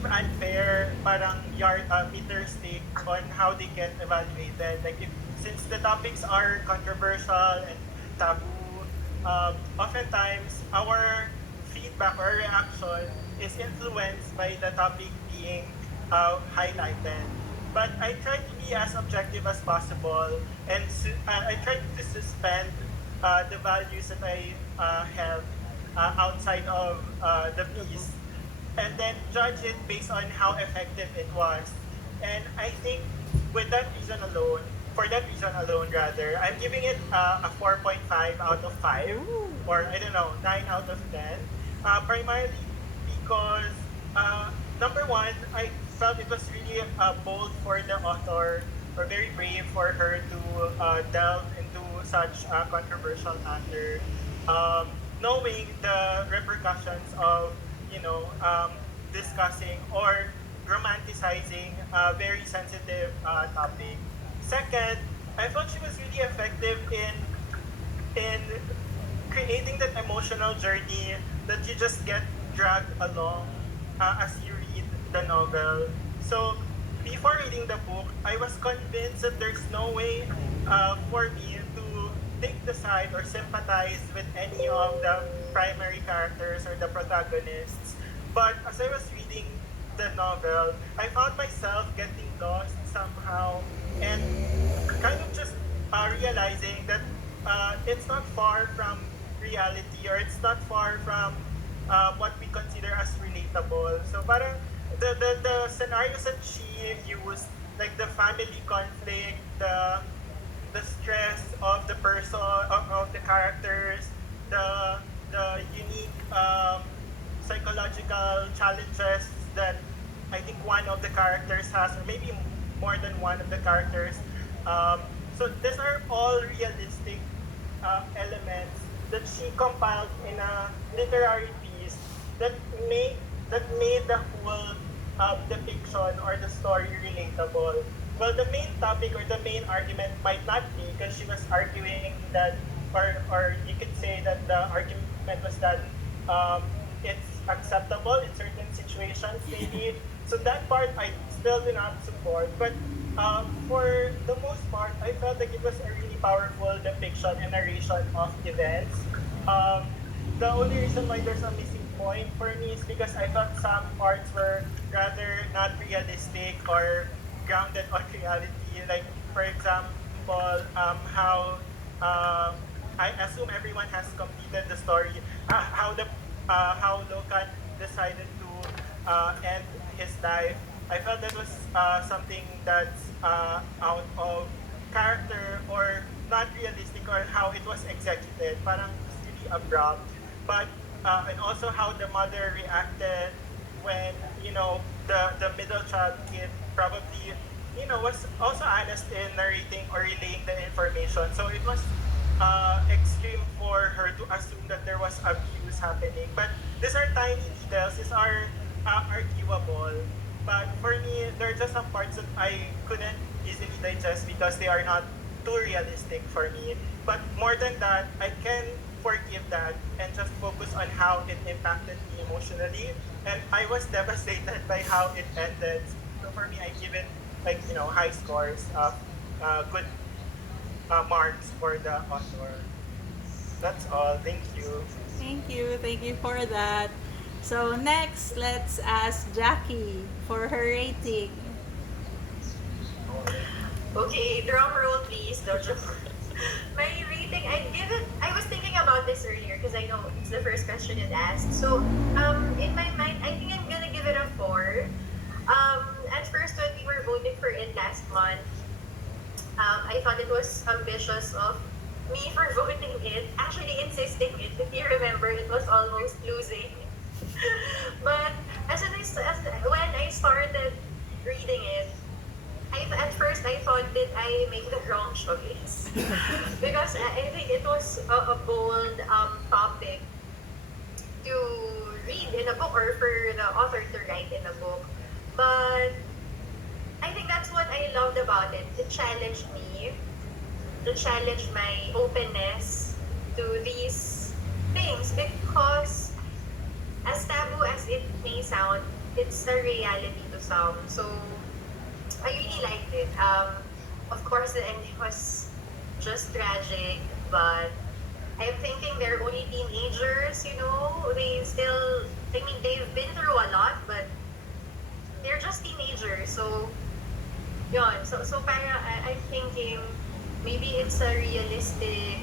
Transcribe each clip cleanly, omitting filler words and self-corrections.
seem unfair, parang meter stick on how they get evaluated. Like if since the topics are controversial and taboo, oftentimes our feedback or reaction is influenced by the topic being highlighted. But I try to be as objective as possible, and I try to suspend the values that I held outside of the piece, and then judge it based on how effective it was. And I think with that reason alone, for that reason alone, rather, I'm giving it a 4.5 out of 5, Ooh. or I don't know, 9 out of 10. Primarily because, number one, I felt it was really bold for the author, or very brave for her to delve into such a controversial matter, knowing the repercussions of, you know, discussing or romanticizing a very sensitive topic. Second, I thought she was really effective in creating that emotional journey that you just get dragged along as you read the novel. So before reading the book, I was convinced that there's no way for me to take the side or sympathize with any of the primary characters or the protagonists. But as I was reading the novel, I found myself getting lost somehow, and kind of just realizing that it's not far from reality, or it's not far from what we consider as relatable. So parang the scenarios that she used, like the family conflict, the stress of the person, of the characters, the unique psychological challenges that I think one of the characters has, or maybe more than one of the characters. So these are all realistic elements that she compiled in a literary piece that made made the whole depiction or the story relatable. Well, the main topic or the main argument might not be, because she was arguing that, or you could say that the argument was that it's acceptable in certain situations, maybe. So that part I still do not support. But for the most part, I felt like it was a really powerful depiction and narration of events. Um, the only reason why there's a missing point for me is because I thought some parts were rather not realistic or grounded on reality. Like, for example, how I assume everyone has completed the story. How Lokan decided to end his life. I felt that was something that's out of character or not realistic, or how it was executed. Parang it was really abrupt. But and also how the mother reacted when, you know, the middle child kid probably, you know, was also honest in narrating or relaying the information. So it was extreme for her to assume that there was abuse happening. But these are tiny details. These are arguable. But for me, there are just some parts that I couldn't easily digest because they are not too realistic for me. But more than that, I can forgive that and just focus on how it impacted me emotionally. And I was devastated by how it ended. So for me, I give it, like, you know, high scores of good marks for the author. That's all. Thank you. Thank you. Thank you for that. So next, let's ask Jackie for her rating. Okay, drum roll please. No joke. My rating, I give it. I was thinking about this earlier because I know it's the first question it asked. So, in my mind, I think I'm gonna give it a 4. At first, when we were voting for it last month, I thought it was ambitious of me for voting it, actually insisting it. If you remember, it was almost losing. But when I started reading it, at first I thought that I made the wrong choice because I think it was a bold topic to read in a book, or for the author to write in a book. But I think that's what I loved about it. It challenged me, to challenge my openness to these things, because as taboo as it may sound, it's a reality to some. So I really liked it. Of course, the ending was just tragic, but I'm thinking they're only teenagers, you know? They still, I mean, they've been through a lot, but they're just teenagers. So, yun. So I'm thinking maybe it's a realistic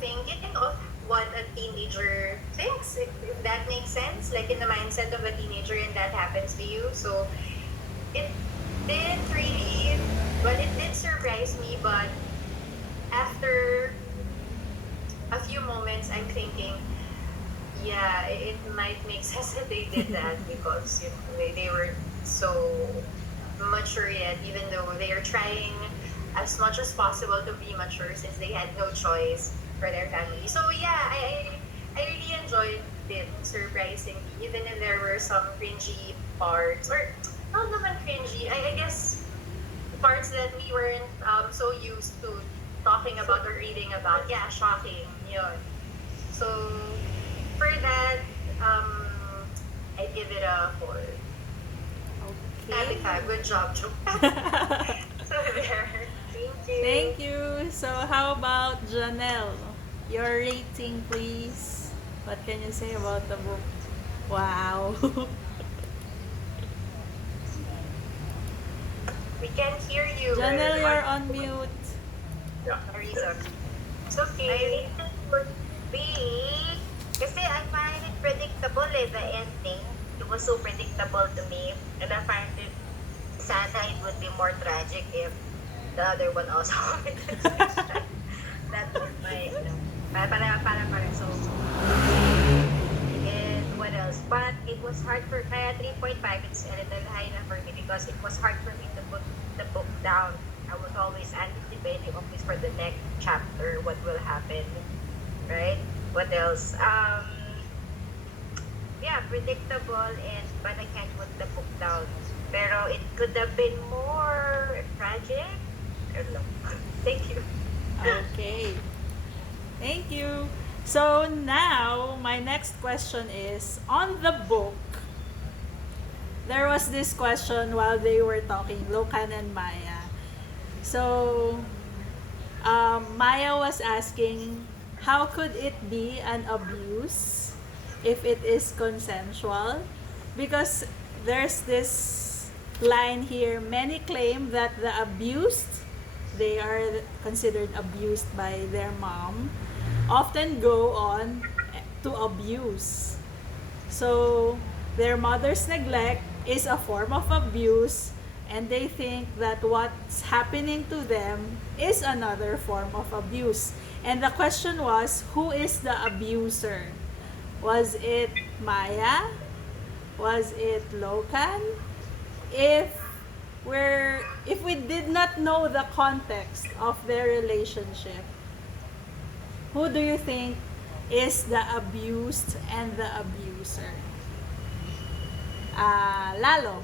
thinking of what a teenager thinks, if that makes sense. Like in the mindset of a teenager, and that happens to you. So, it didn't really, well, it did surprise me, but after a few moments, I'm thinking, yeah, it might make sense that they did that because you know, they were so mature yet, even though they are trying as much as possible to be mature since they had no choice for their family. So yeah, I really enjoyed it surprisingly, even if there were some cringy parts or not naman cringy. I guess parts that we weren't so used to talking about or reading about. Yeah, shocking. Yun. So for that, I give it a 4. Okay. Tabitha, good job, Joe. So there. Thank you. Thank you. So how about Janelle? Your rating, please. What can you say about the book? Wow. We can't hear you. Janelle, you're on mute. Yeah. Sorry, sorry. It's I okay. think it would be kasi I find it predictable the ending. It was so predictable to me. And I find it sana it would be more tragic if the other one also committed suicide. That was my, para. So, and what else? But it was hard for, kaya 3.5, it's a little high na for me because it was hard for me to put the book down. I was always anticipating always for the next chapter, what will happen, right? What else? Yeah, predictable and but I can't put the book down. Pero it could have been more tragic. I don't know. Thank you. Okay. Thank you. So now, my next question is, on the book, there was this question while they were talking, Lokan and Maya. So, Maya was asking, how could it be an abuse if it is consensual? Because there's this line here, many claim that the abused, they are considered abused by their mom, often go on to abuse. So, their mother's neglect is a form of abuse, and they think that what's happening to them is another form of abuse. And the question was, who is the abuser? Was it Maya? Was it Lokan? If if we did not know the context of their relationship, who do you think is the abused and the abuser? Lalo.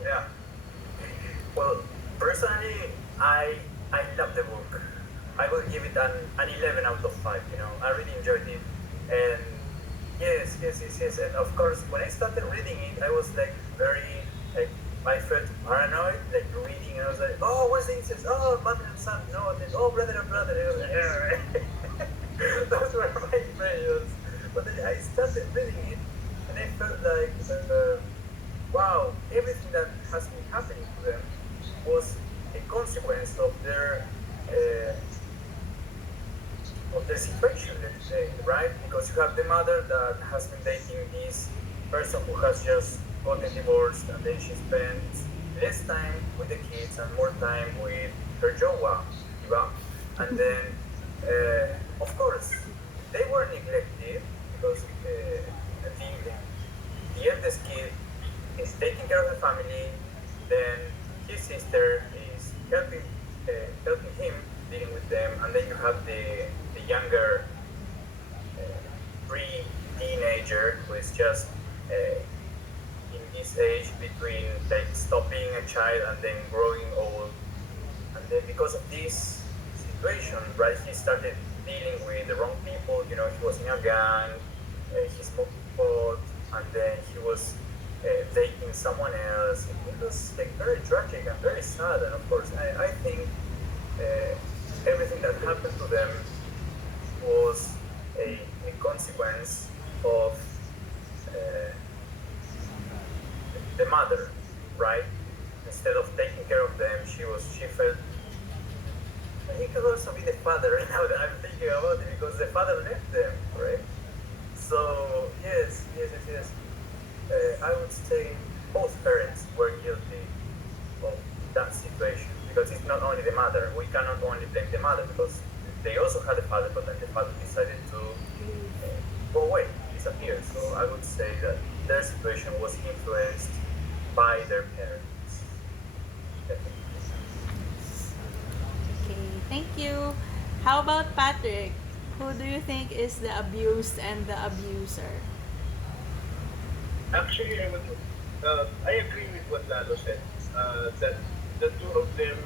Yeah. Well, personally, I love the book. I will give it an 11 out of 5. You know, I really enjoyed it, and yes. And of course, when I started reading it, I was like very like I felt paranoid, like reading, and I was like, oh, what's the incest? Oh, mother and son, no, and then, oh, brother and brother. And I was like, those were my impressions. But then I started reading it, and I felt like, wow, everything that has been happening to them was a consequence uh, of their situation, let's say, right? Because you have the mother that has been dating this person who has just gotten divorced, and then she spends less time with the kids and more time with her jowa, diba? And then, of course, they were neglected because the eldest kid is taking care of the family, then his sister is helping him dealing with them, and then you have the younger pre-teenager who is just in this age between like stopping a child and then growing old, and then because of this situation, right, he started dealing with the wrong people. You know, he was in a gang, he smoked pot, and then he was dating someone else. It was like very tragic and very sad. And of course, I think everything that happened to them was a consequence of uh, the mother, right? Instead of taking care of them, she felt. It could also be the father. Now that I'm thinking about it, because the father left them, right? So yes. I would say both parents were guilty of that situation, because it's not only the mother. We cannot only blame the mother, because they also had a father, but then the father decided to go away, disappear. So I would say that their situation was influenced by their parents. Okay, thank you. How about Patrick? Who do you think is the abused and the abuser? Actually, I agree with what Lalo said. That the two of them,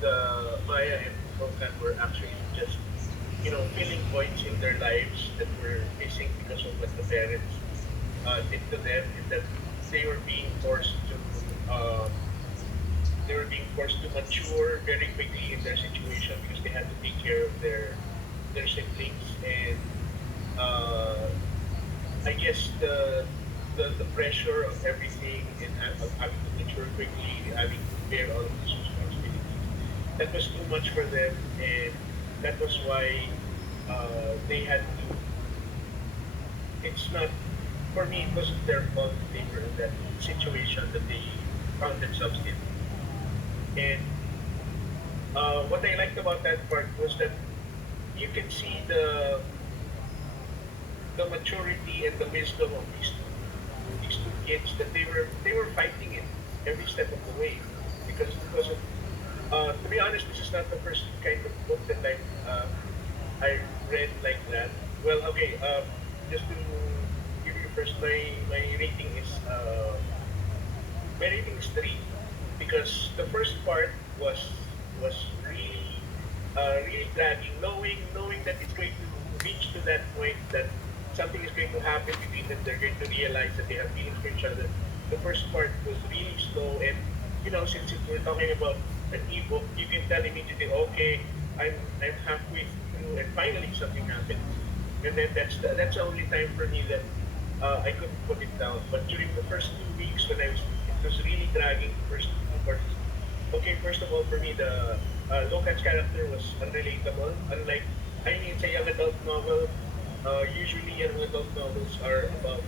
the Maya and Rokan, were actually just, filling voids in their lives that were missing because of what the parents did to them, and that they were being forced to, mature very quickly in their situation because they had to take care of their siblings. And I guess the pressure of everything and of having to mature quickly, having to bear all of these responsibilities, that was too much for them, and that was why they had to. It's not, for me, it wasn't their fault they were in that situation that they found themselves in. And what I liked about that part was that you can see the maturity and the wisdom of these two kids, that they were fighting it every step of the way, because of, to be honest, this is not the first kind of book that I read like that. Well, okay, just to give you first, my rating is 3, because the first part was really dragging, knowing that it's going to reach to that point that something is going to happen between them. They're going to realize that they have feelings for each other. The first part was really slow, and since we're talking about an ebook, you can tell immediately, okay, I'm halfway through, and finally something happens. And then that's the only time for me that I couldn't put it down. But during the first 2 weeks, when it was really dragging. The first 2 parts. Okay, first of all, for me, the Lokan's character was unrelatable. Unlike, I mean, it's a young adult novel. Usually, young adult novels are about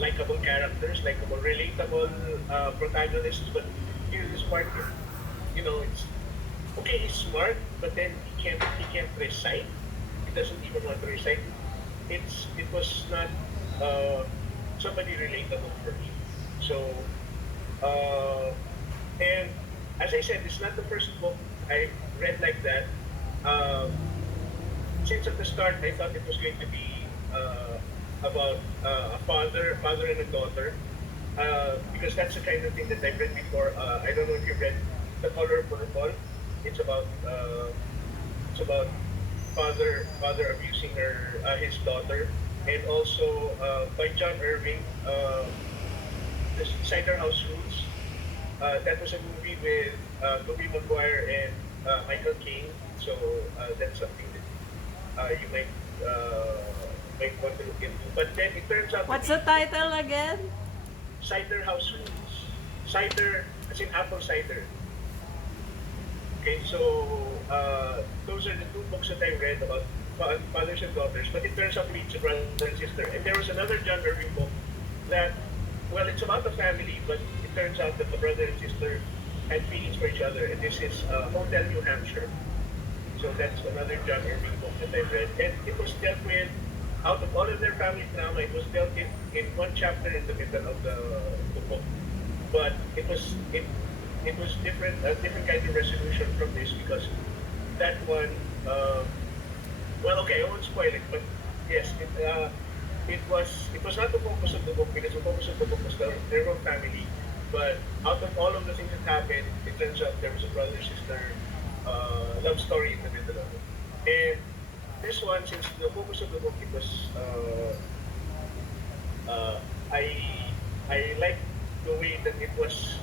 likable characters, likable, relatable protagonists. But here, this part, it's okay. He's smart, but then he can't recite. He doesn't even want to recite. It was not somebody relatable for me. So, and as I said, it's not the first book I read like that. Um, since at the start I thought it was going to be about a father and a daughter, because that's the kind of thing that I've read before. I don't know if you've read The Color Purple. It's about father abusing his daughter, and also by John Irving, the Cider House Rules. That was a movie with Tobey Maguire and Michael Caine. So that's something that you might want to look into. But then it turns out What's to the title again? Cider House Rules. Cider, as in apple cider. Okay, so those are the 2 books that I read about fathers and daughters. But it turns out to be a brother and sister. And there was another John Irving book that, well, it's about the family, but it turns out that the brother and sister had feelings for each other. And this is Hotel New Hampshire. So that's another John Irving book that I read. And it was dealt with, out of all of their family drama, it was dealt in one chapter in the middle of the book. But it was different, a different kind of resolution from this, because that one, well, okay, I won't spoil it, but yes, it was not the focus of the book, because the focus of the book was their own family. But out of all of the things that happened, it turns out there was a brother-sister love story in the middle of it. And this one, since the focus of the book, it was uh, I I like the way that it was.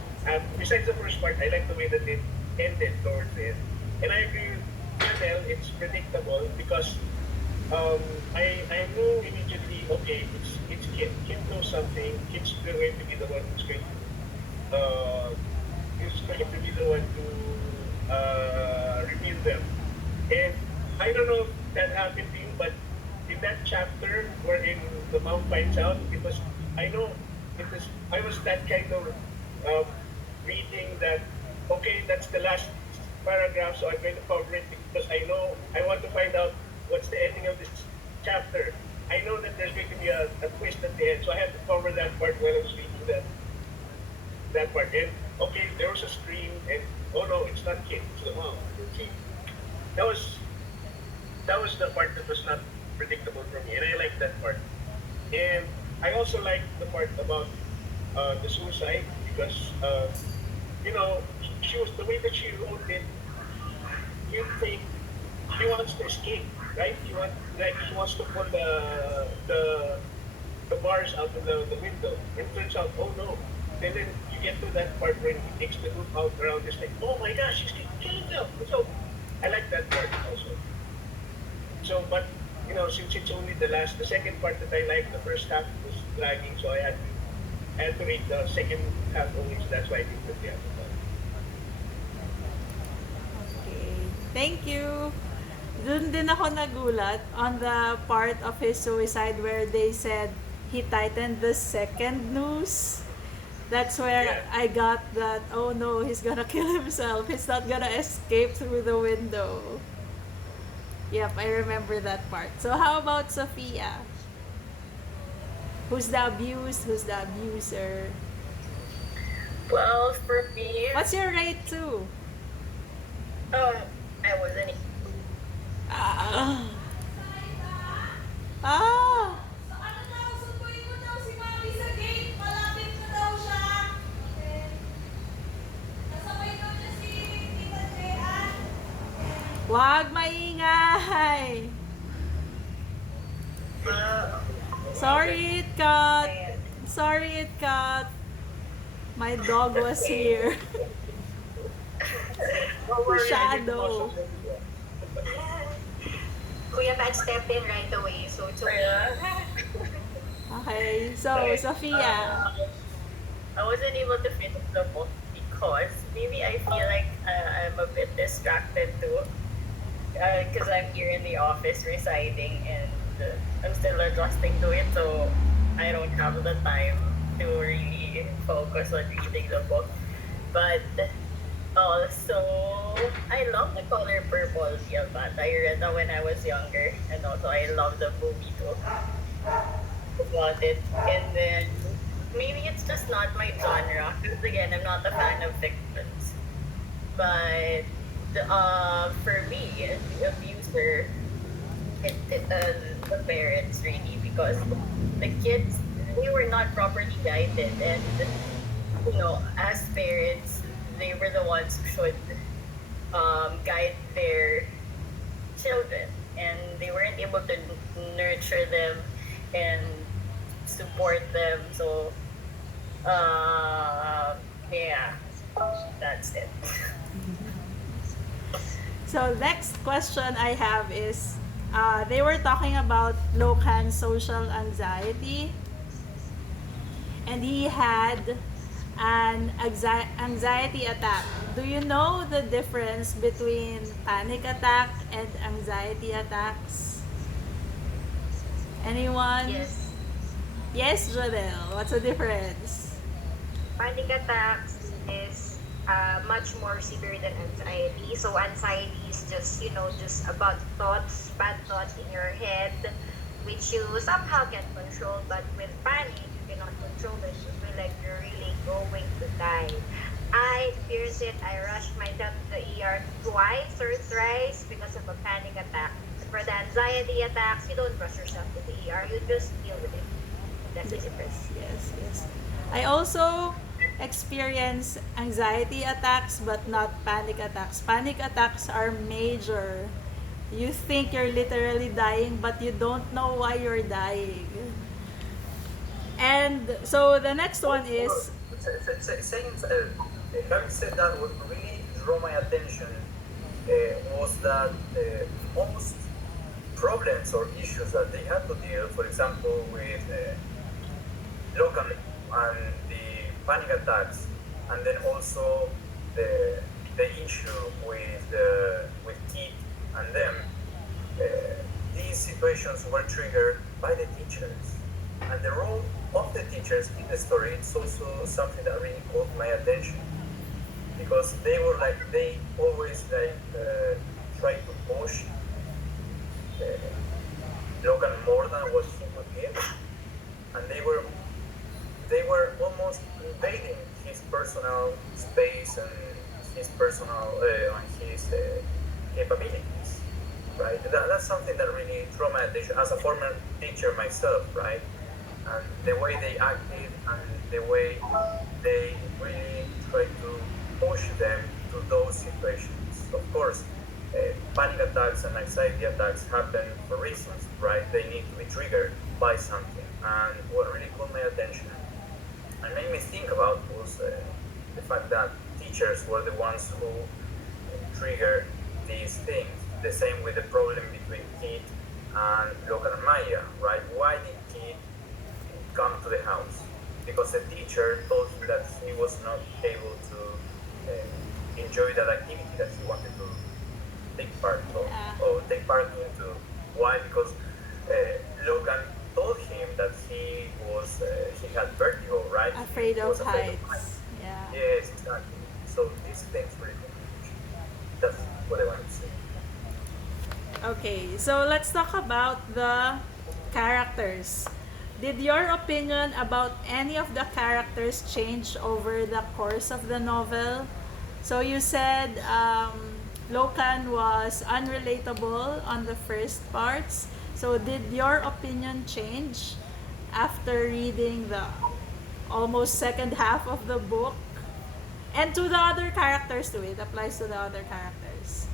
Besides the first part, I like the way that it ended towards it. And I agree with Janelle, it's predictable because um, I knew immediately, okay, it's kid. Kid knows something. Kid's going to be the one who's going to be the one to reveal them. And I don't know if that happened to you, but in that chapter wherein the mom finds out, it was I know it was I was that kind of um, reading that okay, that's the last paragraph, so I'm going to cover it because I know I want to find out what's the ending of this chapter. I know that there's going to be a twist at the end, so I have to cover that part while I was reading that part. And okay, there was a scream, and oh no, it's not Kid, it's the mom. See, that was that was the part that was not predictable for me, and I like that part. And I also like the part about the suicide because you know she was the way that she wrote it. You think he wants to escape, right? He wants to pull the bars out of the window. And it turns out, oh no. And then you get to that part when he takes the group out around. It's like, oh my gosh, she's killing them. So I like that part also. So, but you know, since it's only the second part that I like, the first half was dragging, so I had to read the second half only. So that's why I think that the other part. Okay. Thank you. Doon din ako nagulat on the part of his suicide where they said he tightened the second noose. That's where Yeah. I got that, oh no, he's gonna kill himself. He's not gonna escape through the window. Yep, I remember that part. So how about Sophia? Who's the abused? Who's the abuser? Well, for me, What's your rate too? um, I wasn't. Ah. Ah. Ano daw, sunduin mo daw si Mami sa gate. Malapit na daw siya. Kasabay daw niya si Tita Jean. Wag maingay. Sorry it cut. Sorry it cut. My dog was here. Shadow. Kuya Pat stepped in right away, so it's okay. Okay, so Sophia. I wasn't able to finish the book because maybe I feel like I'm a bit distracted too. Because I'm here in the office residing and I'm still adjusting to it, so I don't have the time to really focus on reading the book. But also, I love the color purple, yeah, but I read that when I was younger, and also I love the movie too about it. And then maybe it's just not my genre, because again, I'm not a fan of fictions. But for me, the abuser, the parents really, because the kids, they were not properly guided, and you know, as parents, they were the ones who should guide their children, and they weren't able to nurture them and support them. So, yeah, that's it. So next question I have is, they were talking about Lokan's social anxiety, and he had an anxiety attack. Do you know the difference between panic attack and anxiety attacks? Anyone? Yes. Yes, Jodelle. What's the difference? Panic attacks is much more severe than anxiety. So anxiety is just, just about thoughts, bad thoughts in your head, which you somehow can control. But with panic, you cannot control it. You feel like you're really going to die. I experienced it. I rushed myself to the ER twice or thrice because of a panic attack. For the anxiety attacks, you don't rush yourself to the ER. You just deal with it. That's the difference. Yes. I also experience anxiety attacks but not panic attacks. Panic attacks are major. You think you're literally dying but you don't know why you're dying. And so the next one is Having said that, what really drew my attention was that most problems or issues that they had to deal, for example, with local and the panic attacks, and then also the issue with Kit and them. Uh, these situations were triggered by the teachers, and the role of the teachers in the story is also something that really caught my attention because they always try to push uh, Logan more than what he would give, and they were almost invading his personal space and his personal and his capabilities, right? That's something that really drew my attention as a former teacher myself, right? And the way they acted and the way they really try to push them to those situations. Of course, panic attacks and anxiety attacks happen for reasons, right? They need to be triggered by something. And what really caught my attention and made me think about was the fact that teachers were the ones who triggered these things. The same with the problem between Kit and Logan and Maya, right? Why did Kit come to the house? Because the teacher told him that he was not able to enjoy that activity that he wanted to take part of, or take part into. Why? Because Logan told him that he had vertigo, right? afraid He of was afraid of heights. Yeah. Yes, exactly. So these things really contribute. That's what I wanted to say. Okay, so let's talk about the characters. Did your opinion about any of the characters change over the course of the novel? So you said Locan was unrelatable on the first parts. So did your opinion change after reading the almost second half of the book? And to the other characters too. It applies to the other characters.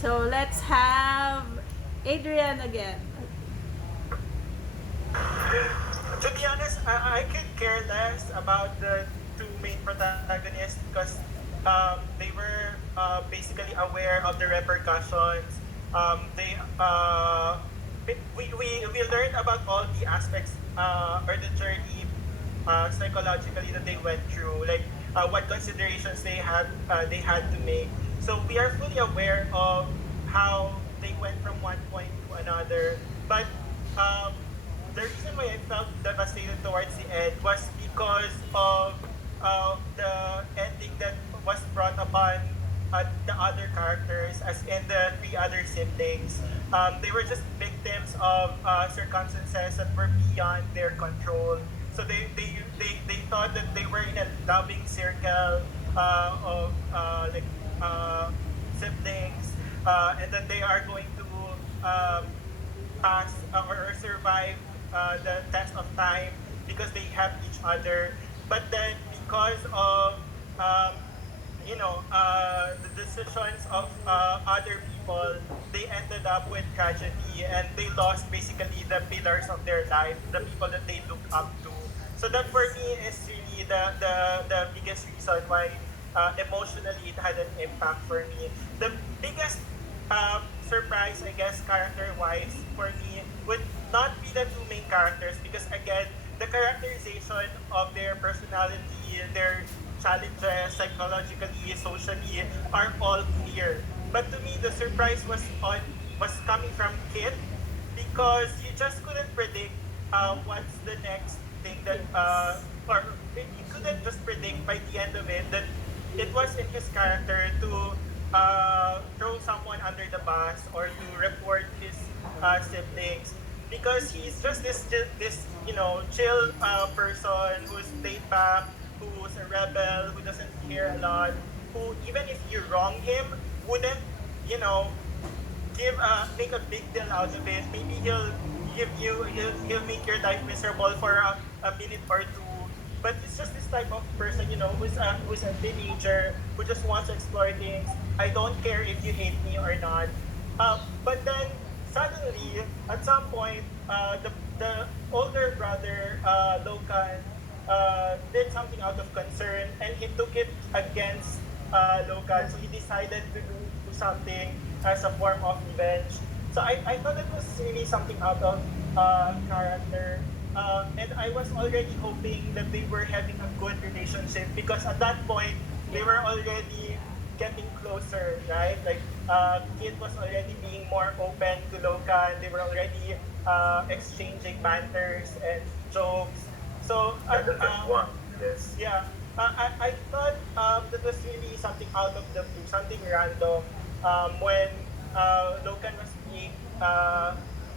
So let's have Adrian again. To be honest, I could care less about the two main protagonists because they were basically aware of the repercussions. They we learned about all the aspects or the journey psychologically that they went through, like what considerations they had to make. So we are fully aware of how they went from one point to another. But um, the reason why I felt devastated towards the end was because of the ending that was brought upon the other characters, as in the three other siblings. They were just victims of circumstances that were beyond their control. So they thought that they were in a loving circle of siblings, and that they are going to pass or survive the test of time because they have each other. But then, because of um, the decisions of other people, they ended up with tragedy and they lost basically the pillars of their life, the people that they look up to. So that for me is really the biggest reason why emotionally it had an impact for me. The biggest surprise, I guess, character-wise for me would not be the two main characters because again, the characterization of their personality, their challenges psychologically, socially are all clear. But to me, the surprise was coming from Kit because you just couldn't predict what's the next thing that or you couldn't just predict by the end of it that it was in his character to throw someone under the bus or to report his siblings because he's just this chill person who's laid back, who's a rebel, who doesn't care a lot, who even if you wrong him wouldn't you know make a big deal out of it. Maybe he'll make your life miserable for a minute or two. But it's just this type of person, who's a teenager who just wants to explore things. I don't care if you hate me or not. But then suddenly, at some point, the older brother, Lokan, did something out of concern and he took it against Lokan. So he decided to do something as a form of revenge. So I thought it was really something out of character. And I was already hoping that they were having a good relationship because at that point, they were already getting closer, right? Like, Kid was already being more open to Lokan. They were already exchanging banters and jokes. So, That's the first one. Yes. yeah, I thought that was really something out of the blue, something random. When Logan was being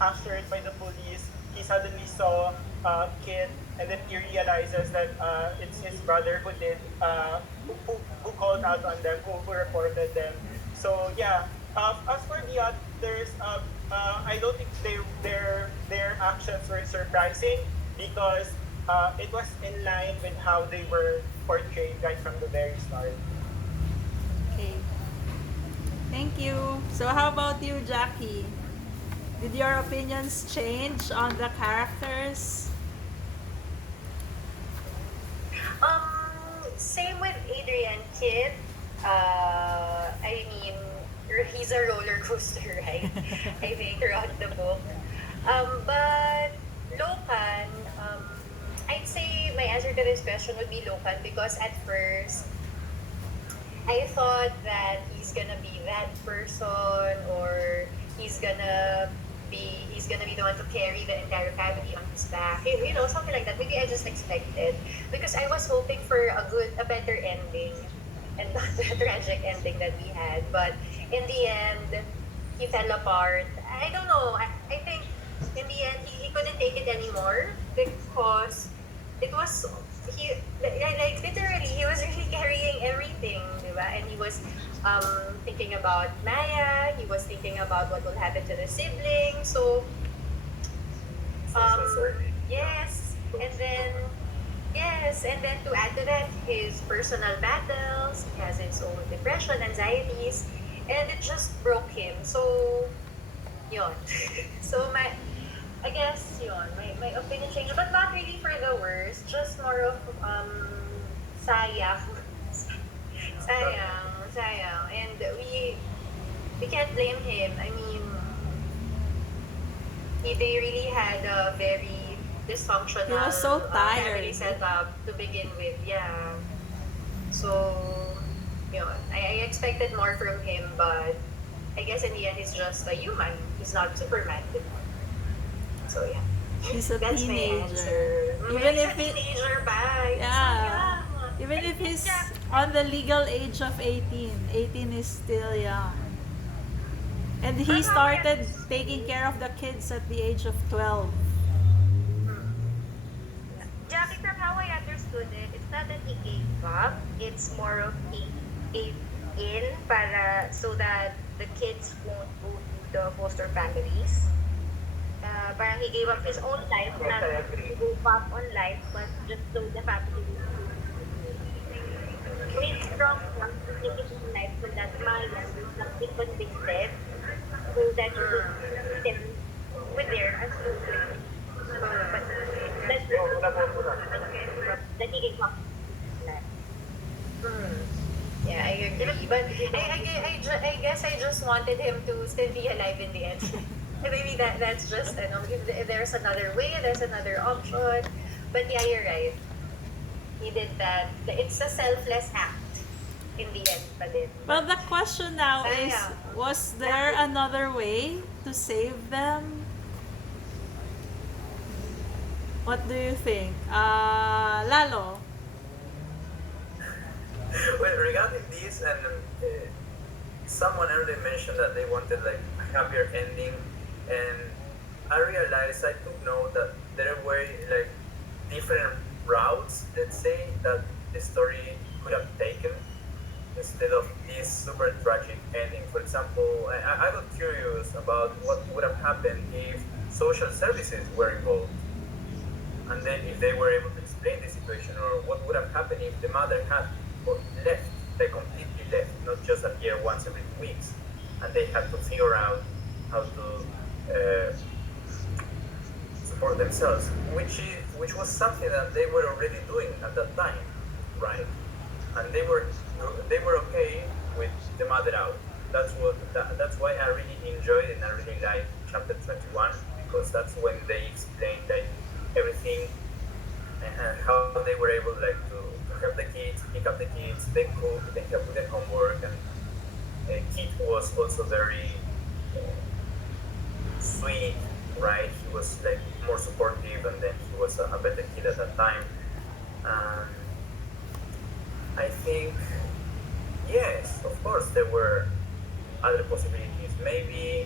ushered by the police, he suddenly saw Kid, and then he realizes that it's his brother who did, who called out on them, who reported them. So yeah, as for the others, I don't think their actions were surprising because it was in line with how they were portrayed right from the very start. Okay. Thank you. So how about you, Jackie? Did your opinions change on the characters? Same with Adrian Kid. I mean, he's a roller coaster, right? I think throughout the book. But Lokan, I'd say my answer to this question would be Lokan because at first I thought that he's gonna be that person or he's gonna be the one to carry the entire family on his back. You know, something like that. Maybe I just expected because I was hoping for a better ending and not the tragic ending that we had. But in the end, he fell apart. I don't know. I think in the end he couldn't take it anymore because it was like literally he was really carrying everything, diba? And he was thinking about Maya. He was thinking about what will happen to the siblings. So yes, and then to add to that, his personal battles. He has his own depression, anxieties, and it just broke him. So yon. So I guess yun, my opinion changed, but not really for the worse, just more of sayang. sayang. And we can't blame him. I mean, they really had a very dysfunctional He was so family tired. setup to begin with. Yeah. So, yun, I expected more from him, but I guess in the end, he's just a human. He's not Superman. So yeah. He's a That's my teenager. answer. Even He's if a he, teenager, bye. yeah, So, even if he's on the legal age of 18, 18 is still young. And he started taking care of the kids at the age of 12. Jackie, from how I understood it, it's not that he gave up. It's more of he gave in para so that the kids won't go to the foster families. Parang he gave up his own life, not to go back on life, but just so the family will made strong enough to take his own life so that Maya will not be convicted, so that he will still with there as children. But that's that he gave up his life. yeah, I agree. But I guess I just wanted him to still be alive in the end. Maybe that's just, if there's another way, there's another option. But yeah, you're right. He did that. It's a selfless act in the end pa din. Well, the question now is, Sayang. was there another way to save them? What do you think? Lalo? Well, regarding this, and someone earlier mentioned that they wanted like a happier ending, and I realized I took note that there were like different routes, let's say, that the story could have taken instead of this super tragic ending. For example, I got curious about what would have happened if social services were involved, and then if they were able to explain the situation, or what would have happened if the mother had left, like completely left, not just appear once every 2 weeks, and they had to figure out how to support themselves, which was something that they were already doing at that time, right? And they were okay with the mother out. That's why I really enjoyed and I really liked chapter 21, because that's when they explained like everything, and how they were able like to help the kids, pick up the kids, they cook, they help with their homework, and Kit was also very sweet, right? He was like more supportive, and then he was a better kid at that time. Um, I think yes, of course there were other possibilities. Maybe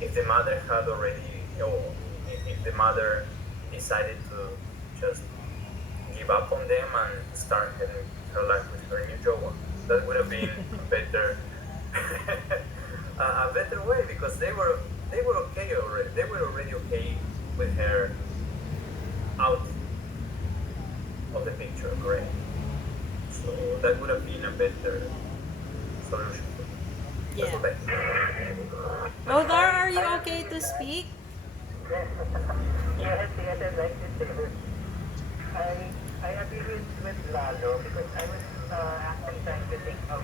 if the mother had already, or if the mother decided to just give up on them and start having her life with her new job, that would have been better, a better way, because they were okay already. They were already okay with her out of the picture, correct? So that would have been a better solution. That's Yeah. what I think. Lothar, are you okay to speak? Yes, yes, yes, I'd like to say that I agree with Lalo, because I was actually trying to think of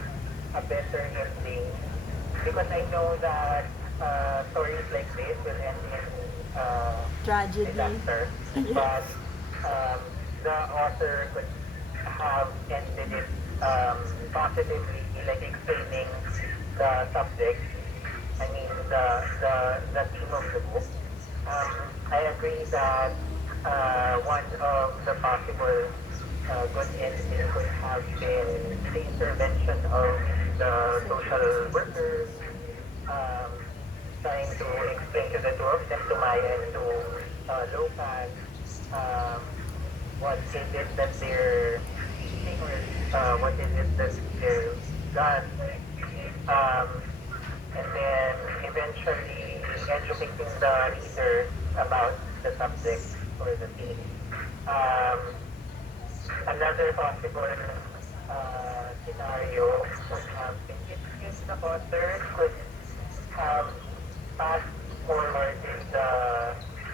a better ending, because I know that stories like this will end in Tragedy. disaster, but the author could have ended it positively, like explaining the subject. I mean, the theme of the book. I agree that one of the possible good ending could have been the intervention of the social workers, um, trying to explain to the two of them, to Maya and to Lopan, um, what is it that they're teaching, or what is it that they're done. Um, and then eventually educating the reader about the subject or the theme. Um, Another possible scenario would have been if the author could have fast forwarded the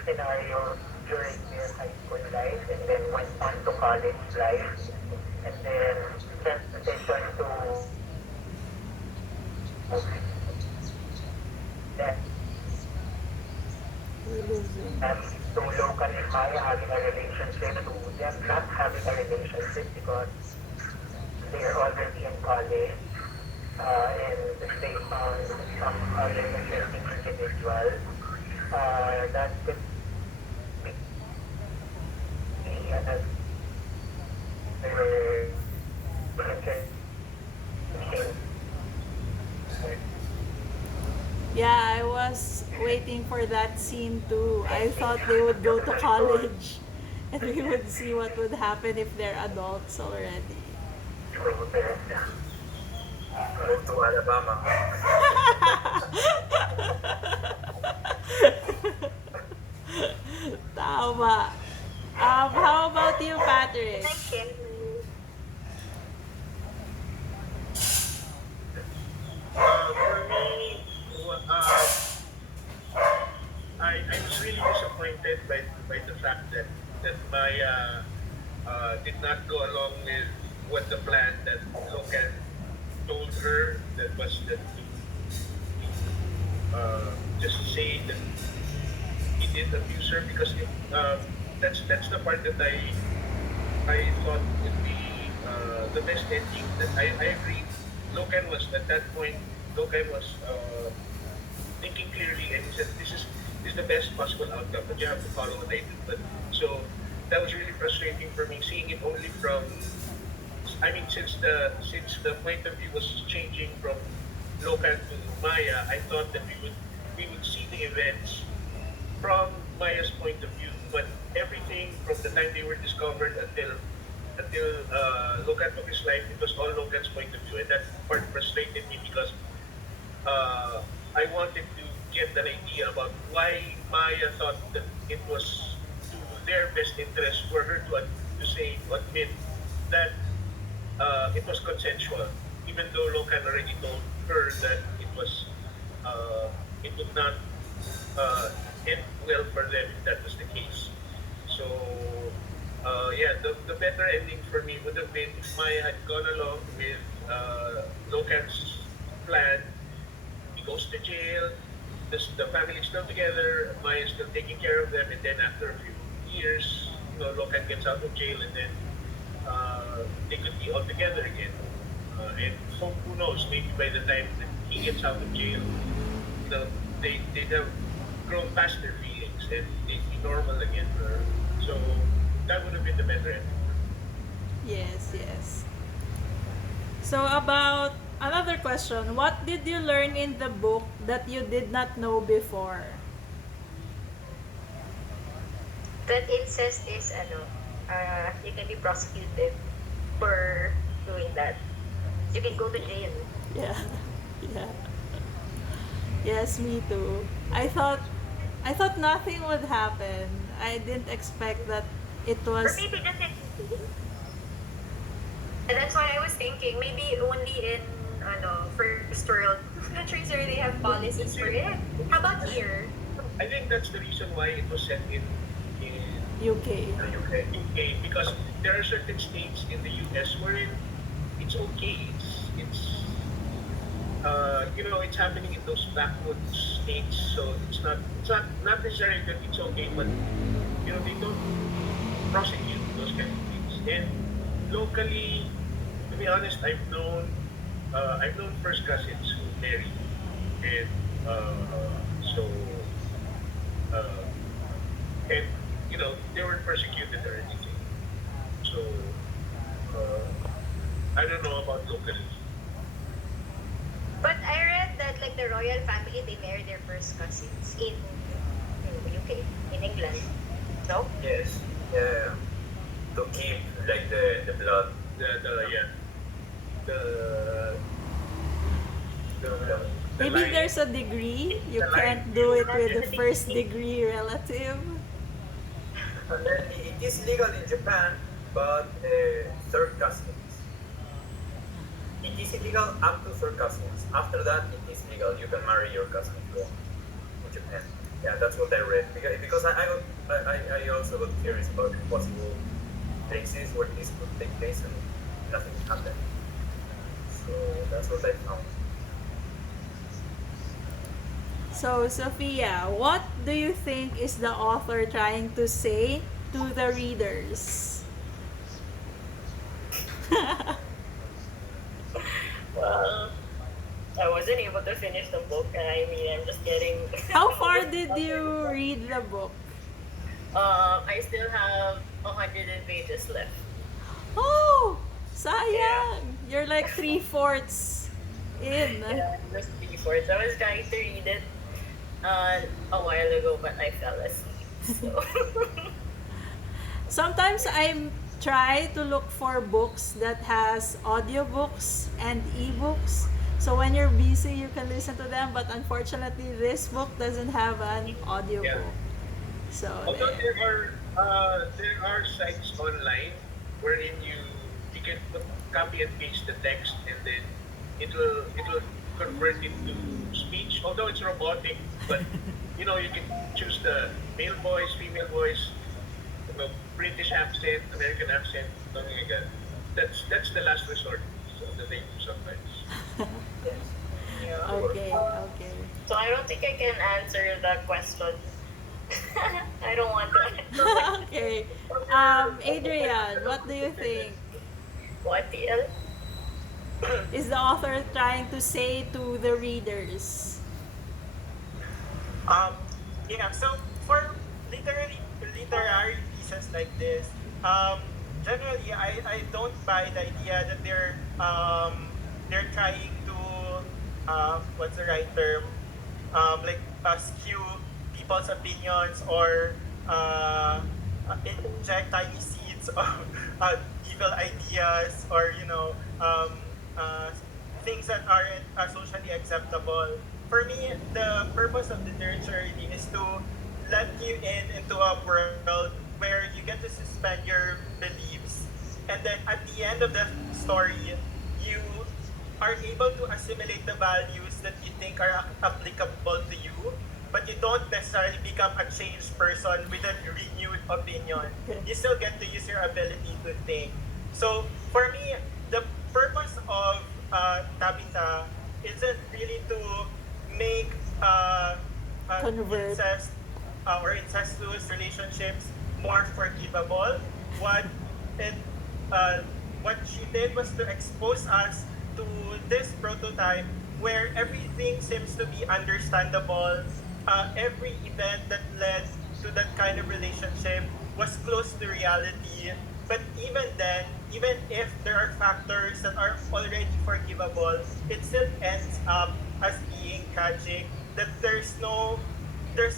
scenario during their high school life and then went on to college life, and then transition to that We're losing. to local and Maya having a relationship, to them not having a relationship because they're already in college, and they found some other interesting individual that could be another interesting. Yeah, I was waiting for that scene too. I thought they would go to college and we would see what would happen if they're adults already. Move to Alabama. Tama. How about you, Patrick? I can. For me, I was really disappointed by the fact that Maya did not go along with what the plan that Logan told her, that was that just say that he did abuse her, because that's the part that I thought would be the best ending. That I agree. Logan was at that point. Logan was thinking clearly, and he said, "This is the best possible outcome, but you have to follow what I do." But so that was really frustrating for me, seeing it only from. I mean, since the point of view was changing from Logan to Maya, I thought that we would see the events from Maya's point of view, but everything from the time they were discovered until Logan took his life, it was all Logan's point of view, and that part frustrated me because I wanted to get an idea about why Maya thought that it was to their best interest for her to say, to admit that it was consensual, even though Logan already told her that it would not end well for them if that was the case. So, yeah, the better ending for me would have been if Maya had gone along with Logan's plan. He goes to jail, the family's still together, Maya's still taking care of them, and then after a few years, Logan gets out of jail, and then they could be all together again. And so who knows, maybe by the time that he gets out of jail, they have grown past their feelings and they'd be normal again. So that would have been the better ending. Yes, yes. So about another question, what did you learn in the book that you did not know before? That incest is, you can be prosecuted for doing that. You can go to jail. Yeah. Yeah. Yes, me too. I thought nothing would happen. I didn't expect that it Or was maybe just in, and that's why I was thinking, maybe only in, first world countries where they have policies for it. How about here? I think that's the reason why it was set in UK. the UK, because there are certain states in the US wherein it's okay. It's happening in those backwoods states, so it's not necessarily that it's okay, but they don't prosecute those kind of things. And locally, to be honest, I've known first cousins who married, and so uh, and they weren't persecuted or anything. So I don't know about locally. But I read that like the royal family, they marry their first cousins in UK, in England. No? Yes. Yeah. To keep like the blood. The yeah the the Maybe line. there's a degree. You The line. can't do it with a first degree relative. And then it is legal in Japan, but third cousins. It is illegal up to third cousins. After that, it is legal. You can marry your cousin if you want in Japan. Yeah, that's what I read. Because I also got curious about possible places where this could take place and nothing happened. So that's what I found. So, Sophia, what do you think is the author trying to say to the readers? Well, I wasn't able to finish the book, and I mean, I'm just getting. How far did you read the book? I still have 100 pages left. Oh, sayang. You're like 3/4 in. Yeah, just before. So I was trying to read it a while ago, but I fell asleep. So. Sometimes I try to look for books that has audiobooks and ebooks. So when you're busy, you can listen to them. But unfortunately, this book doesn't have an audiobook. Yeah. So Although there. there are sites online wherein you can copy and paste the text, and then it will convert into speech. Although it's robotic, but you can choose the male voice, female voice, British accent, American accent, something like that. That's the last resort, so that they do sometimes. Yes. Yeah. Okay, okay. So I don't think I can answer the question. I don't want to answer. Okay. Adrian, what do you think? What else? Is the author trying to say to the readers? Yeah, so for literary pieces like this, generally I don't buy the idea that they're trying to what's the right term, skew people's opinions or inject tiny seeds of evil ideas or things that aren't socially acceptable. For me, the purpose of literature really is to let you into a world where you get to suspend your beliefs, and then at the end of the story, you are able to assimilate the values that you think are applicable to you, but you don't necessarily become a changed person with a renewed opinion. You still get to use your ability to think. So for me, the purpose of Tabitha isn't really to make Convert. incest or incestuous relationships more forgivable. What it what she did was to expose us to this prototype where everything seems to be understandable. Every event that led to that kind of relationship was close to reality. But even then, even if there are factors that are already forgivable, it still ends up as being tragic. That there's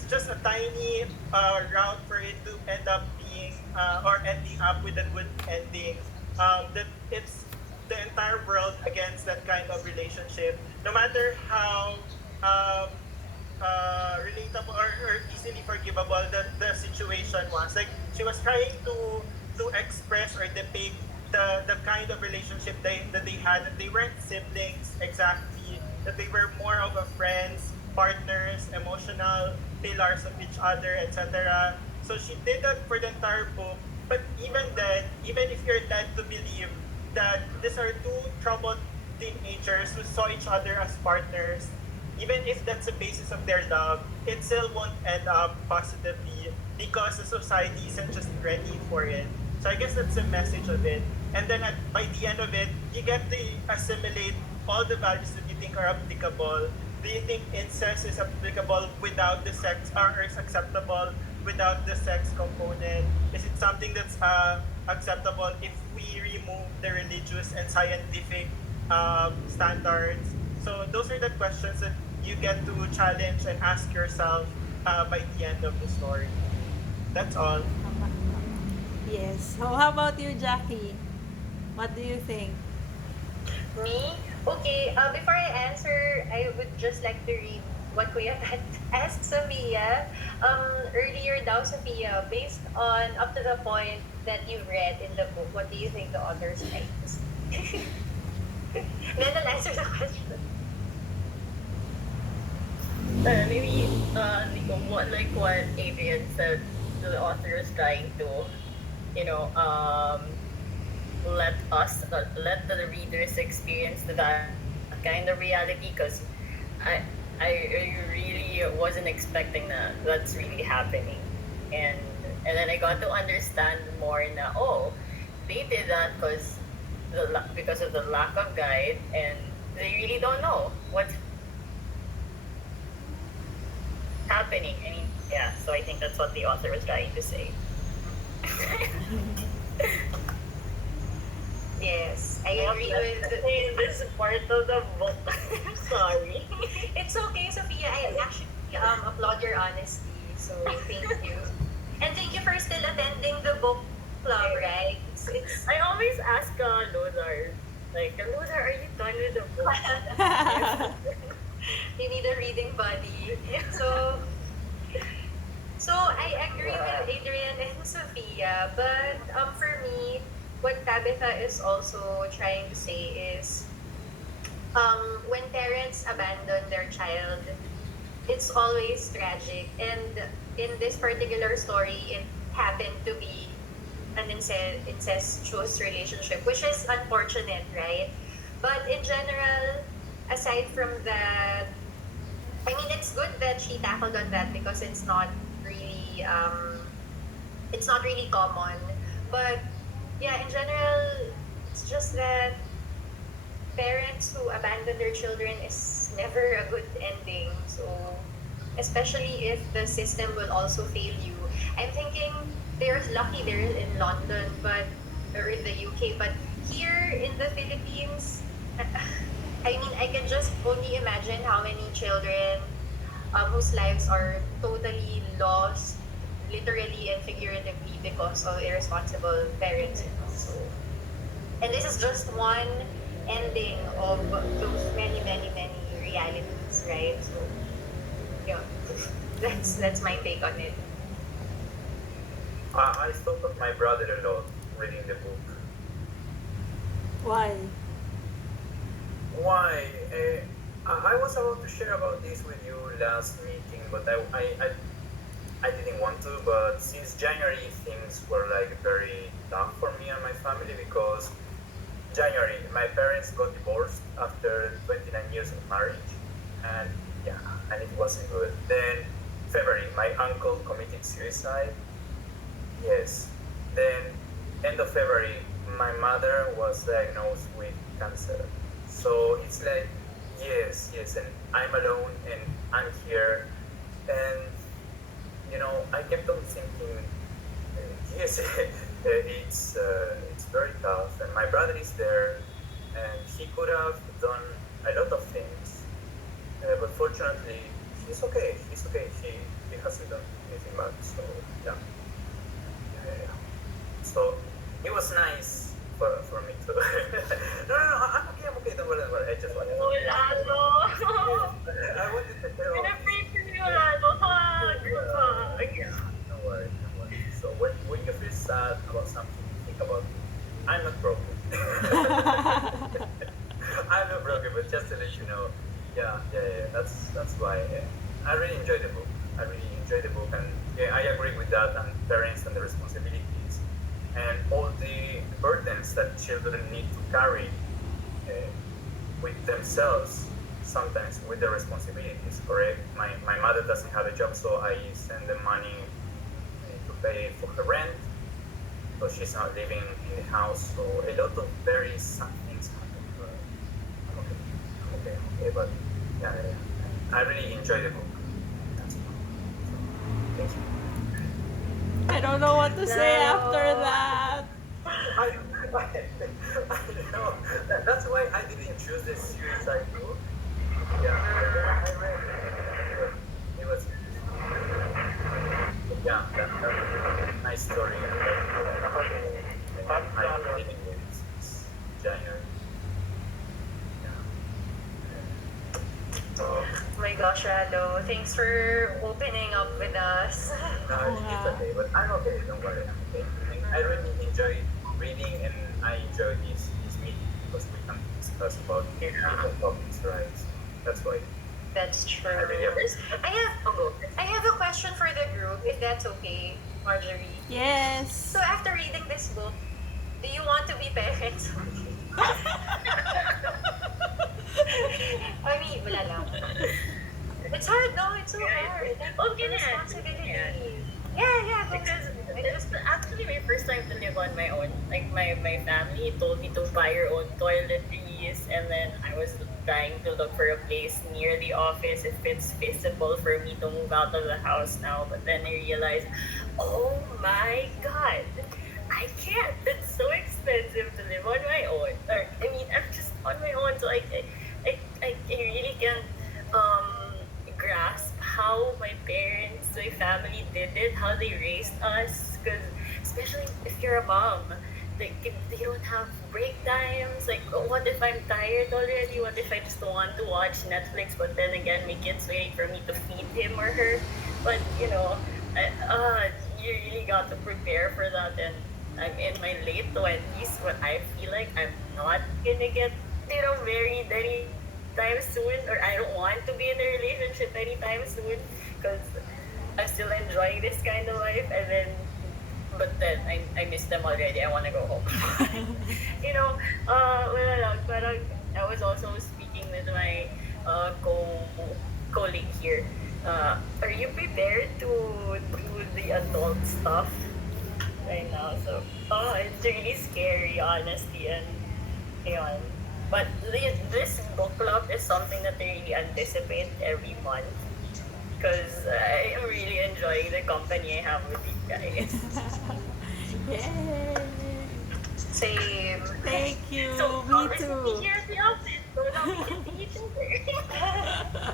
just a tiny route for it to end up being or ending up with a good ending. That it's the entire world against that kind of relationship, no matter how um, relatable or easily forgivable the situation was. Like she was trying to express or depict the kind of relationship that they had. That they weren't siblings exactly. That they were more of a friends, partners, emotional pillars of each other, etc. So she did that for the entire book. But even then, even if you're led to believe that these are two troubled teenagers who saw each other as partners, even if that's the basis of their love, it still won't end up positively because the society isn't just ready for it. So I guess that's the message of it. And then by the end of it, you get to assimilate all the values that you think are applicable. Do you think incest is applicable without the sex, or is acceptable without the sex component? Is it something that's acceptable if we remove the religious and scientific standards? So those are the questions that you get to challenge and ask yourself by the end of the story. That's all. Yes. So how about you, Jackie? What do you think? Me? Okay, before I answer, I would just like to read what Kuya had asked Sophia. Earlier daw, Sophia, based on up to the point that you've read in the book, what do you think the author's writes? Then I'll answer the question. Maybe what Adrian said, the author is trying to, you know, let the readers experience that kind of reality, because I I really wasn't expecting that's really happening, and then I got to understand more na, oh, they did that because of the lack of guide, and they really don't know what's happening. I mean, yeah. So I think that's what the author was trying to say. Yes, I agree with. In this part of the book. Sorry. It's okay, Sophia. I actually applaud your honesty. So thank you, and thank you for still attending the book club. Right? It's I always ask Lothar, like, Lothar, are you done with the book? you need a reading buddy. So I agree with Adrian and Sophia, but for me, what Tabitha is also trying to say is when parents abandon their child, it's always tragic. And in this particular story, it happened to be an incestuous relationship, which is unfortunate, right? But in general, aside from that, I mean, it's good that she tackled on that because it's not really common. But yeah, in general, it's just that parents who abandon their children is never a good ending. So, especially if the system will also fail you. I'm thinking they're lucky they're in London, but or in the UK, but here in the Philippines, I mean, I can just only imagine how many children whose lives are totally lost, literally and figuratively, because of irresponsible parents. So, and this is just one ending of those many, many, many realities, right? So, yeah, that's my take on it. I thought of my brother a lot reading the book. Why? Why? I was about to share about this with you last meeting, but I didn't want to. But since January, things were like very tough for me and my family because January, my parents got divorced after 29 years of marriage, and yeah, and it wasn't good. Then February, my uncle committed suicide. Yes. Then end of February, my mother was diagnosed with cancer. So it's like, yes, yes, and I'm alone and I'm here, and I kept on thinking, yes, it's very tough, and my brother is there, and he could have done a lot of things, but fortunately, he's okay. He's okay. He hasn't done anything bad. So yeah, yeah. So it was nice for me to. No, I'm okay. I'm okay. Don't worry. Don't worry. I just wanted. Oh, Lalo! I wanted to tell. Pinapray ko niyo, Lalo. Hug! Hug! Don't worry. Don't worry. So when you feel sad about something, think about me. I'm not broken. I'm not broken, but just to let you know, yeah. That's why I really enjoy the book. I really enjoy the book, and yeah, I agree with that. And parents and the responsibilities, and all the burdens that children need to carry uh, with themselves. Sometimes with the responsibilities. Correct. My mother doesn't have a job, so I send the money to pay for her rent. So she's not living in the house. So a lot of very sad things happen to her. I'm okay, but I really enjoy the book. That's all. Thank you. I don't know what to say after that. I know. That's why I didn't choose the suicide book. Yeah, I read it. It was yeah, that was a nice story. I didn't read it since January. Oh my gosh, Rado. Thanks for opening up with us. No, it's okay, but I'm okay. Don't worry, I'm okay. I really enjoy reading, and I enjoy this meeting because we can discuss about different topics, right? So that's why That's true. I really appreciate. I have a question for the group, if that's okay, Marjorie. Yes. So after reading this book, do you want to be parents? I mean, wala lang. It's hard, no? It's so hard. Like, Okay the na. responsibility. Yeah, Because it's actually my first time to live on my own. Like my family told me to buy your own toiletries, and then I was trying to look for a place near the office if it's feasible for me to move out of the house now. But then I realized, oh my god, I can't. It's so expensive to live on my own. Or I mean, I'm just on my own, so I really can't grasp how my parents, my family did it, how they raised us. Because especially if you're a mom, like if they don't have break times. Like, what if I'm tired already? What if I just want to watch Netflix, but then again, my kid's waiting for me to feed him or her? But you really got to prepare for that. And I'm in my late 20s, but I feel like I'm not gonna get married anytime soon, or I don't want to be in a relationship anytime soon because I'm still enjoying this kind of life. And then, but then I miss them already. I want to go home. Wala lang. Parang I was also speaking with my colleague here. Are you prepared to do the adult stuff right now? So, it's really scary, honestly, and yun. But this book club is something that I really anticipate every month because I am really enjoying the company I have with you guys. Yay. Same. Thank you. So, Me promise to be too. here at the office so that we can see each other.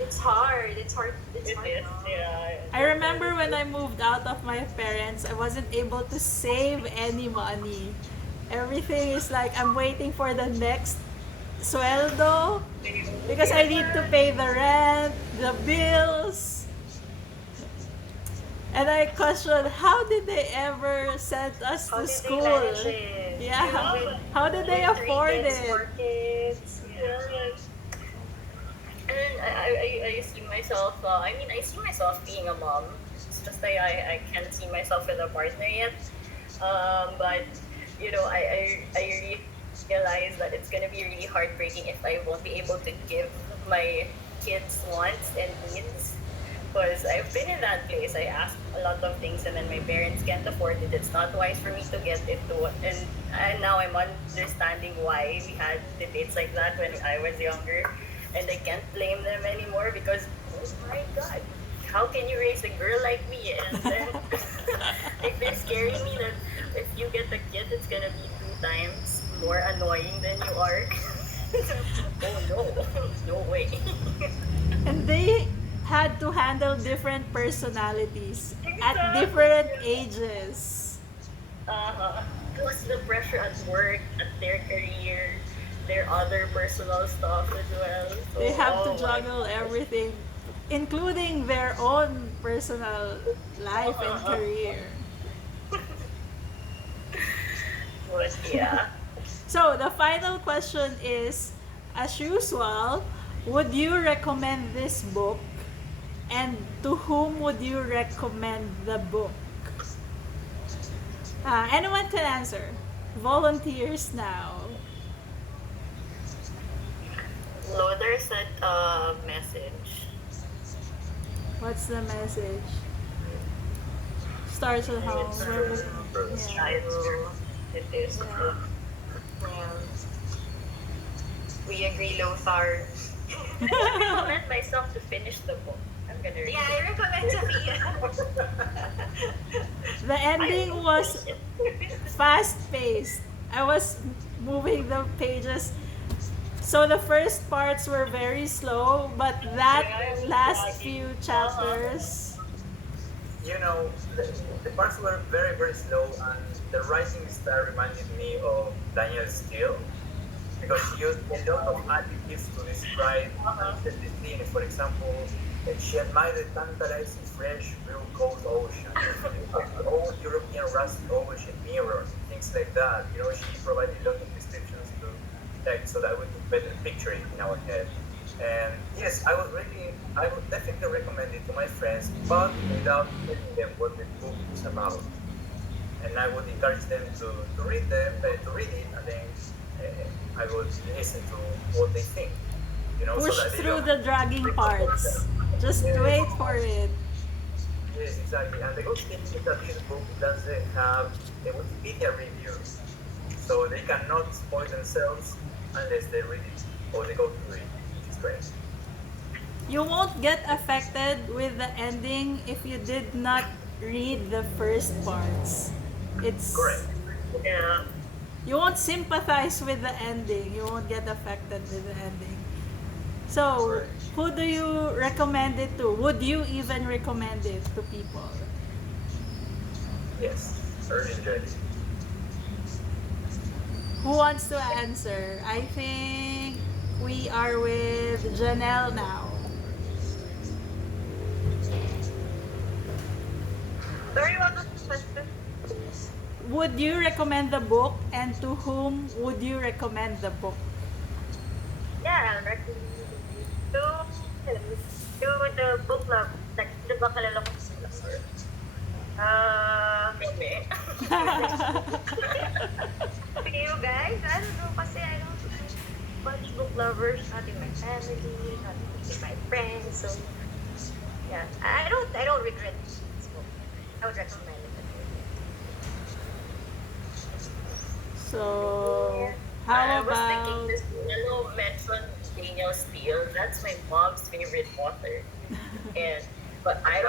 It's hard. It's hard. It's It hard. is, now. yeah. I remember when I moved out of my parents, I wasn't able to save any money. Everything is like I'm waiting for the next sueldo because I need to pay the rent, the bills. And I question, how did they ever send us How to did they school? manage it? Yeah. With- How did they with 3 afford kids, it? 4 kids. Yeah. Yeah. And I see myself, I see myself being a mom. It's just I can't see myself with a partner yet. But, I realize that it's going to be really heartbreaking if I won't be able to give my kids wants and needs. Because I've been in that place. I asked a lot of things and then my parents can't afford it. It's not wise for me to get it to. And now I'm understanding why we had debates like that when I was younger. And I can't blame them anymore because, oh my God, how can you raise a girl like me? And then, like, they're scaring me that if you get a kid, it's gonna be 2 times more annoying than you are. Oh no, no way. And they had to handle different personalities at Exactly. different ages. Plus the pressure at work, at their career, their other personal stuff as well. So, They have to oh my juggle gosh. everything, including their own personal life and Uh-huh. career. But yeah. So, the final question is, as usual, would you recommend this book? And to whom would you recommend the book? Anyone can answer. Volunteers now. Loader sent a message. What's the message? Starts at home. It's Where true. was It's yeah. It's true. It is Yeah. true. Yeah. We agree, Lothar. I recommend myself to finish the book. I'm gonna read Yeah, I it. recommend Sophia. The ending was fast paced. I was moving the pages. So the first parts were very slow, but that Yeah, last dragging. few chapters, The parts were very, very slow, and the writing style reminded me of Daniel Steele because she used a lot of adjectives to describe the scene. For example, she admired the tantalizing fresh blue cold ocean, the old European rusty ocean mirrors, things like that. She provided a lot of descriptions to text so that we could better picture it in our head. And yes, I would definitely recommend it to my friends, but without telling them what the book is about. And I would encourage them to read to read it, and then I would listen to what they think. So push that they through don't. the dragging parts. Just wait for it. Yes, exactly. And the good thing is that this book doesn't have a Wikipedia review, so they cannot spoil themselves unless they read it or they go through it, which is great. You won't get affected with the ending if you did not read the first parts. It's Correct. Yeah. you won't sympathize with the ending. You won't get affected with the ending. So, Correct. who do you recommend it to? Would you even recommend it to people? Yes, very enjoyed it. Who wants to answer? I think we are with Janelle now. Sorry, what was the question? Would you recommend the book, and to whom would you recommend the book? Yeah, I'll recommend to the book club. Like, di ba kalala ko sa book? Kami. To you guys, I don't know, kasi I don't much book lovers, not in my family, not in my friends, so yeah, I don't regret this book. I would recommend it. So, I how was thinking about this fellow mentioned Daniel Steele. That's my mom's favorite author. But I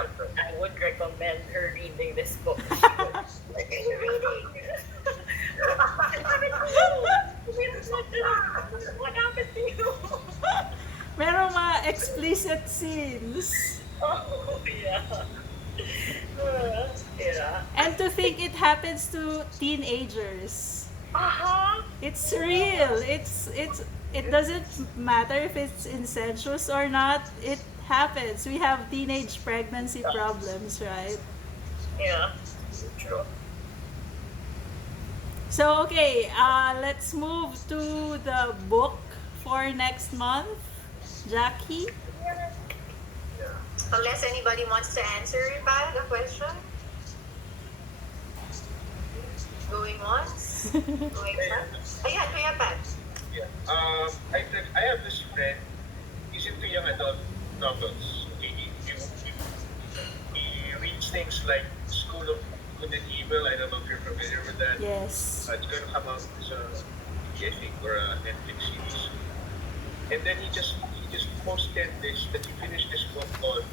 would recommend her reading this book. Like, are you reading? What happened to you? merong mga explicit scenes? Oh, yeah. Yeah. And to think it happens to teenagers. Uh-huh. It's real. It doesn't matter if it's incestuous or not. It happens. We have teenage pregnancy problems, right? Yeah. True. So okay, let's move to the book for next month? Jackie? Yeah. Unless anybody wants to answer pa the question. Going once? Going twice? Ayan, Kuya Pat. Yeah. I have this friend. He's into young adult novels. Okay, he reads things like School of Good and Evil. I don't know if you're familiar with that. Yes. It's going to come out as a TV, I think, or a Netflix series. And then he just posted this that he finished this book called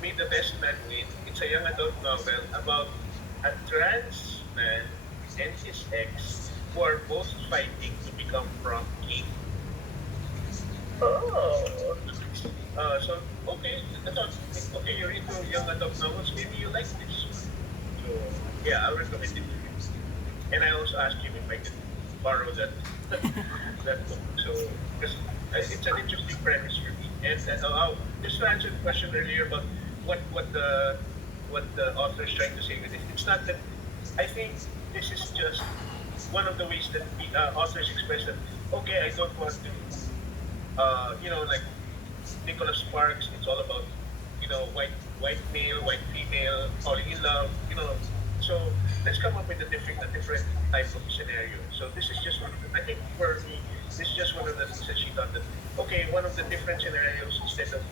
"May the Best Man Win." It's a young adult novel about a trans man and his ex who are both fighting to become prom king. Oh. So okay, I thought, okay, you're into young adult novels, maybe you like this. So yeah, I'll recommend it to you. And I also asked him if I could borrow that that book. So because it's an interesting premise for me. And just to answer the question earlier about what the author is trying to say with it, it's not that. I think this is just one of the ways that the authors express that. Okay, I don't want to, like Nicholas Sparks. It's all about, white male, white female falling in love. So let's come up with a different type of scenario. So this is just one. I think for me, this is just one of the things that she thought that okay, one of the different scenarios instead of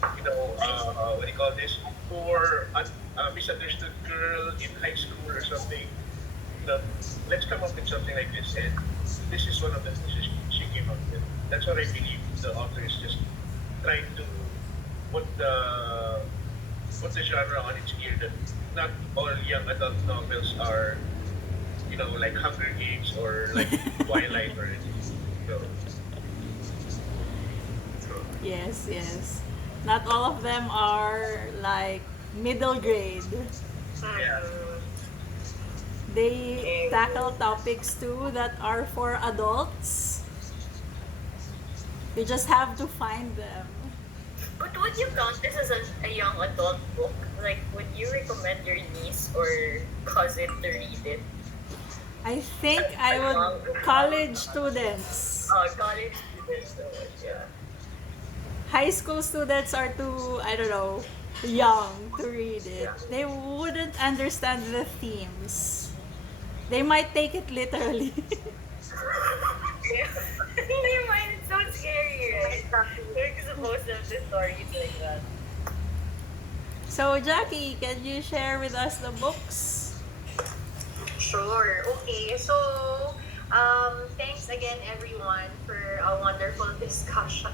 what do you call this, poor misunderstood girl in high school or something. Let's come up with something like this, and this is one of the things she came up with. That's what I believe the author is just trying to put the genre on its ear that not all young adult novels are, like Hunger Games or like Twilight or anything. So, Yes, yes. Not all of them are like middle grade. yeah. They tackle topics too that are for adults. You just have to find them. But would you count this as a young adult book? Like, would you recommend your niece or cousin to read it? I think I would college students. College students, so much, yeah. High school students are too, I don't know, young to read it. They wouldn't understand the themes. They might take it literally. Yeah. They might, it's so scary, right? Like, supposed to have the stories like that. So, Jackie, can you share with us the books? Sure. Okay. So, thanks again, everyone, for a wonderful discussion.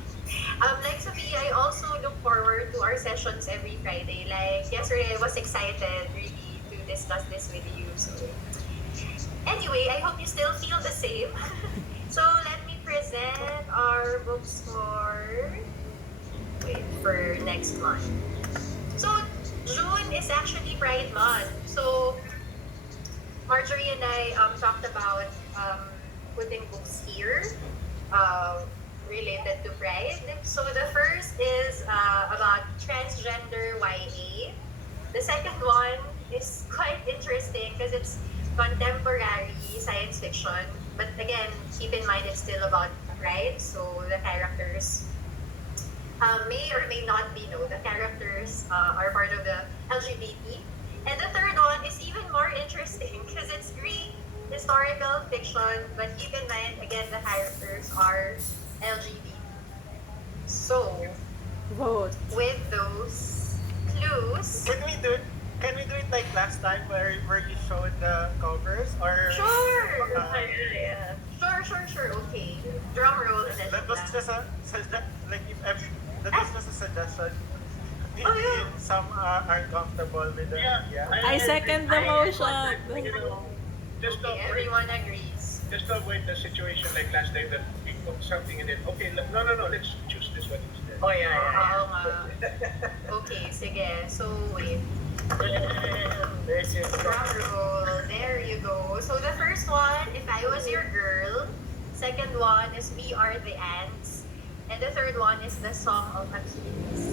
Like Sophie, I also look forward to our sessions every Friday. Like yesterday, I was excited really to discuss this with you. So, anyway, I hope you still feel the same. So, let me present our books for next month. So, June is actually Pride Month. So, Marjorie and I talked about putting books here related to Pride. So the first is about transgender YA. The second one is quite interesting because it's contemporary science fiction. But again, keep in mind it's still about Pride. So the characters may or may not be, the characters are part of the LGBT. And the third one is even more interesting because it's Greek historical fiction, but keep in mind, again, the characters are LGBT. So, Vote. with those clues, Can we do it like last time where you showed the covers or sure, Yeah. sure, okay. Drum roll. that was just a that was just a suggestion. Oh, yeah. Some are comfortable with the I second the motion. Just to Okay, avoid, everyone agrees. just to avoid the situation like last time that we put something and then okay, no, let's choose this one instead. Oh, yeah. Oo nga. Okay, sige. So, wait. There's your Drum roll. There you go. So the first one, If I Was Your Girl. Second one is We Are the Ants. And the third one is The Song of Achilles.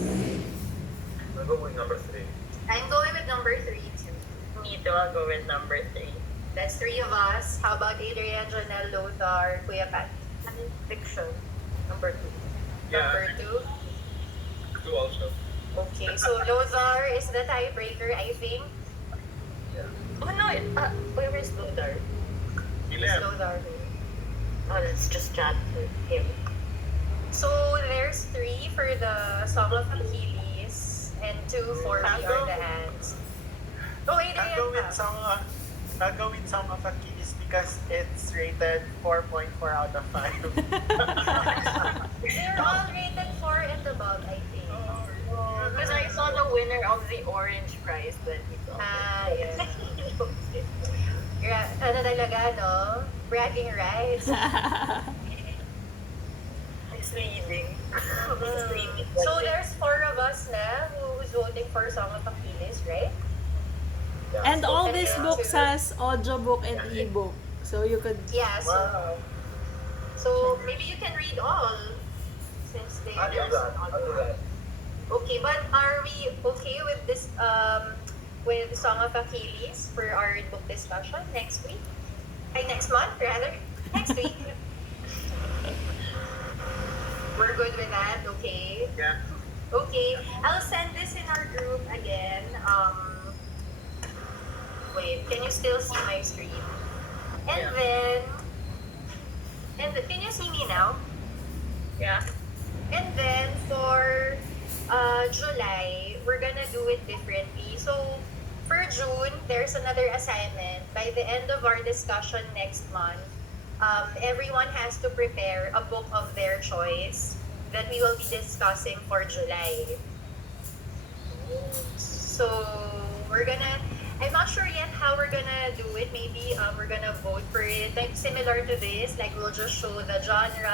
I'll go with number 3. I'm going with number 3 too. Me too, I'll go with number 3. That's 3 of us. How about Adrian, Janelle, Lothar, Kuya Pat? Fiction. Number 2. Yeah, Number 2. 2 also. Okay, so Lothar is the tiebreaker, I think. Oh no, where is Lothar? He It's left. Lothar. Oh, let's just chat to him. So there's 3 for the Song of Achilles and 2 for We Are the Hands. Oh, I'll go with Adrian. Song of Achilles because it's rated 4.4 out of 5. They're all rated 4 and above, I think. Because I saw the winner of the orange prize that he got. Ah, yeah. Ano talaga, no? Bragging rights. It's reading. So there's 4 of us na who's voting for Song of Achilles, right? And all And these then books two. has audiobook and ebook. So you could Yeah, so, Wow. so maybe you can read all since I'll do there's that. I'll do that. Okay, but are we okay with this with Song of Achilles for our book discussion next week? Next month rather. Next week. We're good with that, okay? Yeah. Okay. I'll send this in our group again. Wait, can you still see my screen? And Yeah. then can you see me now? Yeah. And then for July, we're gonna do it differently. So for June, there's another assignment. By the end of our discussion next month, everyone has to prepare a book of their choice that we will be discussing for July. So I'm not sure yet how we're gonna do it. Maybe we're gonna vote for it. Like similar to this, like we'll just show the genre